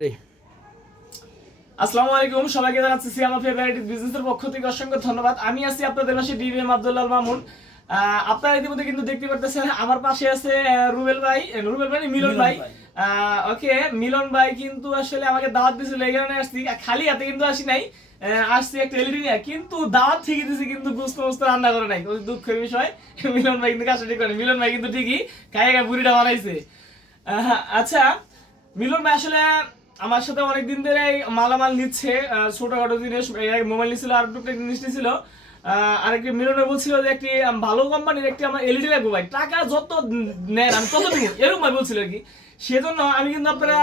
এই আসসালামু আলাইকুম, সবাইকে জানাচ্ছি সিয়াম অফ ভ্যারাইটিজ বিজনেসের পক্ষ থেকে অসংখ্য ধন্যবাদ। আমি আছি আপনাদের পাশে ডিবিএম আব্দুল্লাহ মামুন। আপনারা ইতিমধ্যে কিন্তু দেখতে পারতেছেন আমার পাশে আছে রুবেল ভাই, মিলন ভাই। ওকে, মিলন ভাই কিন্তু আসলে আমাকে দাওয়াত দিয়েছিল, এই কারণে আসছি। খালি হাতে কিন্তু আসি নাই, আসছি একটা এলইডি নিয়ে। কিন্তু দাওয়াত ঠিকই দিয়েছি, কিন্তু গুস্ত মুস্ত রান্না করে নাই, দুঃখের বিষয়। মিলন ভাই কিন্তু কাজটা ঠিক করে, মিলন ভাই কিন্তু ঠিকই খাই বুড়িটা বানাইছে। আচ্ছা, মিলন ভাই আসলে আমার সাথে অনেকদিন ধরে মালামাল নিচ্ছে, ছোটখাটো জিনিস, মোবাইল নিচ্ছিল, আর টুকটাক জিনিস নিচ্ছিল। আরেকটি মিলনে বলছিল যে একটি ভালো কোম্পানির একটি আমার এলইডি লাগবে ভাই, টাকা যত নেন আমি তত দিব, এরকম ভাই বলছিল আর কি। সেজন্য আমি কিন্তু আপনারা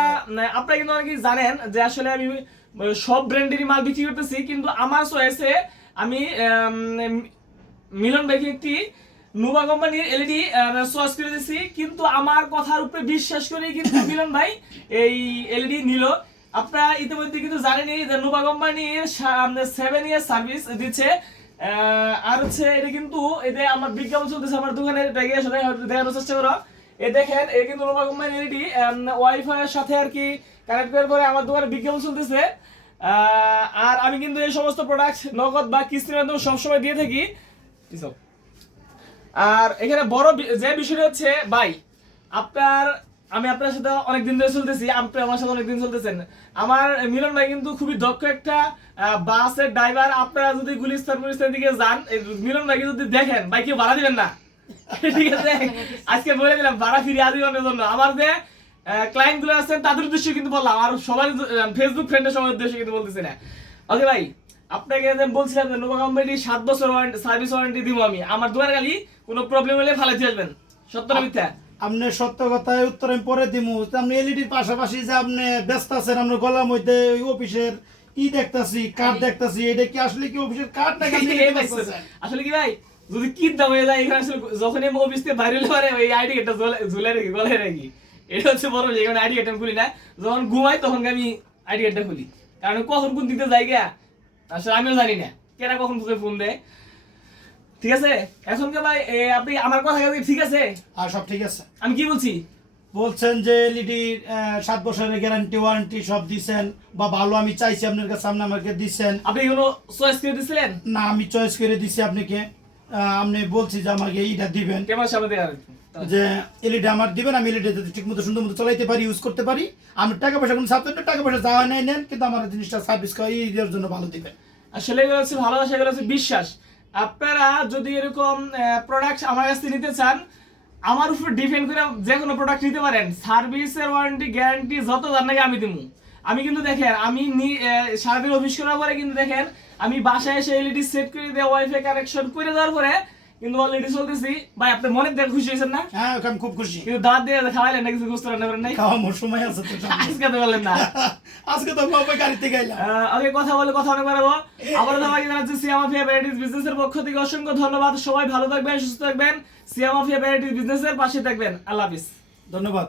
কিন্তু অনেকেই জানেন যে আসলে আমি সব ব্র্যান্ডেরই মাল বিক্রি করতেছি, কিন্তু আমার চয়েসে আমি মিলন ভাইকে একটি নোভা কোম্পানির এলইডি চয়েস করে দিয়েছি। কিন্তু আমার কথার উপরে বিশ্বাস করে কিন্তু মিলন ভাই এই এলইডি নিল। আপনারা ইতিমধ্যে কিন্তু জানেনই যে নোভা কোম্পানির 7 ইয়ার সার্ভিস দিচ্ছে। আর হচ্ছে এটা কিন্তু এতে আমার বিজ্ঞাপন চলতেছে আমার দোকানের ব্যাগে, আসলে দেখানোর চেষ্টা করো। এই দেখেন, এই কিন্তু নোভা কোম্পানির এলইডি ওয়াইফাই এর সাথে আর কি কানেক্ট করার পরে আমার দোকানে বিজ্ঞাপন চলতেছে। আর আমি কিন্তু এই সমস্ত প্রোডাক্ট নগদ বা কিস্তির মাধ্যমে সবসময় দিয়ে থাকি। আর এখানে বড় যে বিষয়টা হচ্ছে ভাই, আমি আপনার সাথে অনেকদিন ধরে চলতেছি, আপনি আমার সাথে অনেকদিন চলতেছেন। আমার মিলন ভাই কিন্তু খুবই দক্ষ একটা বাসের ড্রাইভার। আপনারা যদি গুলিস্তান দিকে যান, মিলন ভাইকে যদি দেখেন, ভাই কি ভাড়া দিবেন না? ঠিক আছে, আজকে বলে দিলাম ভাড়া ফিরিয়ে আজীবনের জন্য। আমার যে ক্লায়েন্ট গুলো আছেন তাদের উদ্দেশ্যে কিন্তু বললাম, আর সবার ফেসবুক ফ্রেন্ডের সবার উদ্দেশ্যে কিন্তু বলতেছি না। ওকে ভাই, আপনাকে বলছিলাম যে নোভা কোম্পানি 7 বছর সার্ভিস ওয়ারেন্টি দিব আমি। আমার দোকানে খালি কোনো প্রবলেম হলে ফালাইতে আসবেন। সত্য না মিথ্যা? আপনি সত্য কথায় উত্তর আমি পরে দিমু। আপনি এলইডির পাশাপাশি যে আপনি ব্যস্ত আছেন, আমরা গলার মধ্যে ওই অফিসের দেখতাছি, কার্ড দেখতাছি, এটা কি আসলে কি অফিসের কার্ড নাকি আসলে কি ভাই, যদি কি দাম হয়ে যায় এখানে, আসলে যখন আমি অফিস থেকে বাইরে হলে পারে ওই আইডি কার্ডটা ঝুলে রাখি, গলায় রাখি। এটা হচ্ছে বড়, যেখানে আইডি কার্ড খুলি না, যখন ঘুমাই তখন আমি আইডি কার্ডটা খুলি। কারণ কখন কোন দিতে যাই গা আসলে আমিও জানি না, কেনা কখন তোকে ফোন দেয়। ঠিক আছে, এখন কি ভাই আপনি আমার কথা ঠিক আছে? আর সব ঠিক আছে। আমি কি বলছি বলছেন যে এলইডির 7 বছরের গ্যারান্টি ওয়ারেন্টি সব দিচ্ছেন, বা ভালো আমি চাইছি আপনার কাছে, আপনি আমাকে দিচ্ছেন। আপনি কোনো চয়েস করে দিছিলেন না, আমি চয়েস করে দিছি আপনাকে। আপনি বলছি যে আমাকে এইটা দিবেন, কেমন সামনে দেওয়ার যে এলইডি আমার দিবেন, আমি এলইডি ঠিক মতো সুন্দর মতো চালাইতে পারি, ইউজ করতে পারি। আমি টাকা পয়সা কোনো সাবজেক্ট টাকা পয়সা যাওয়া নেই নেন, কিন্তু আমার জিনিসটা সার্ভিস এর জন্য ভালো দিবেন। আসলে এগুলো হচ্ছে ভালোবাসা, এগুলো হচ্ছে বিশ্বাস। আপনারা যদি এরকম প্রোডাক্ট আমার কাছ থেকে নিতে চান, আমার উপর ডিপেন্ড করে যে কোনো প্রোডাক্ট নিতে পারেন। সার্ভিসের ওয়ারেন্টি গ্যারান্টি যত জান নাকি আমি দেবো। আমি কিন্তু দেখেন, আমি সারাদিন অফিস করার পরে কিন্তু দেখেন, আমি বাসায় এসে এলইডি সেট করে দিয়ে ওয়াইফাই কানেকশন করে দেওয়ার পরে কিন্তু অলরেডি চলতেছি। ভাই আপনি মনে দেখে খুশি হয়েছেন না? হ্যাঁ, আমি খুব খুশি। কিন্তু দাঁত দিয়ে খাওয়াইলেন না, কিছু বুঝতে রান্না করেন নাই? খাওয়ানোর সময় আছে তো আজকে তো বললেন না। আজকে তো বাবা গাড়িতে গেলাম। আগে কথা বলে কথা অনেক বাড়াবো। আবারও সবাইকে জানাচ্ছি সিয়াম অফ ভ্যারাইটিজ বিজনেসের পক্ষ থেকে অসংখ্য ধন্যবাদ। সবাই ভালো থাকবেন, সুস্থ থাকবেন, সিয়াম অফ ভ্যারাইটিজ বিজনেসের পাশে থাকবেন। আল্লাহ হাফিজ, ধন্যবাদ।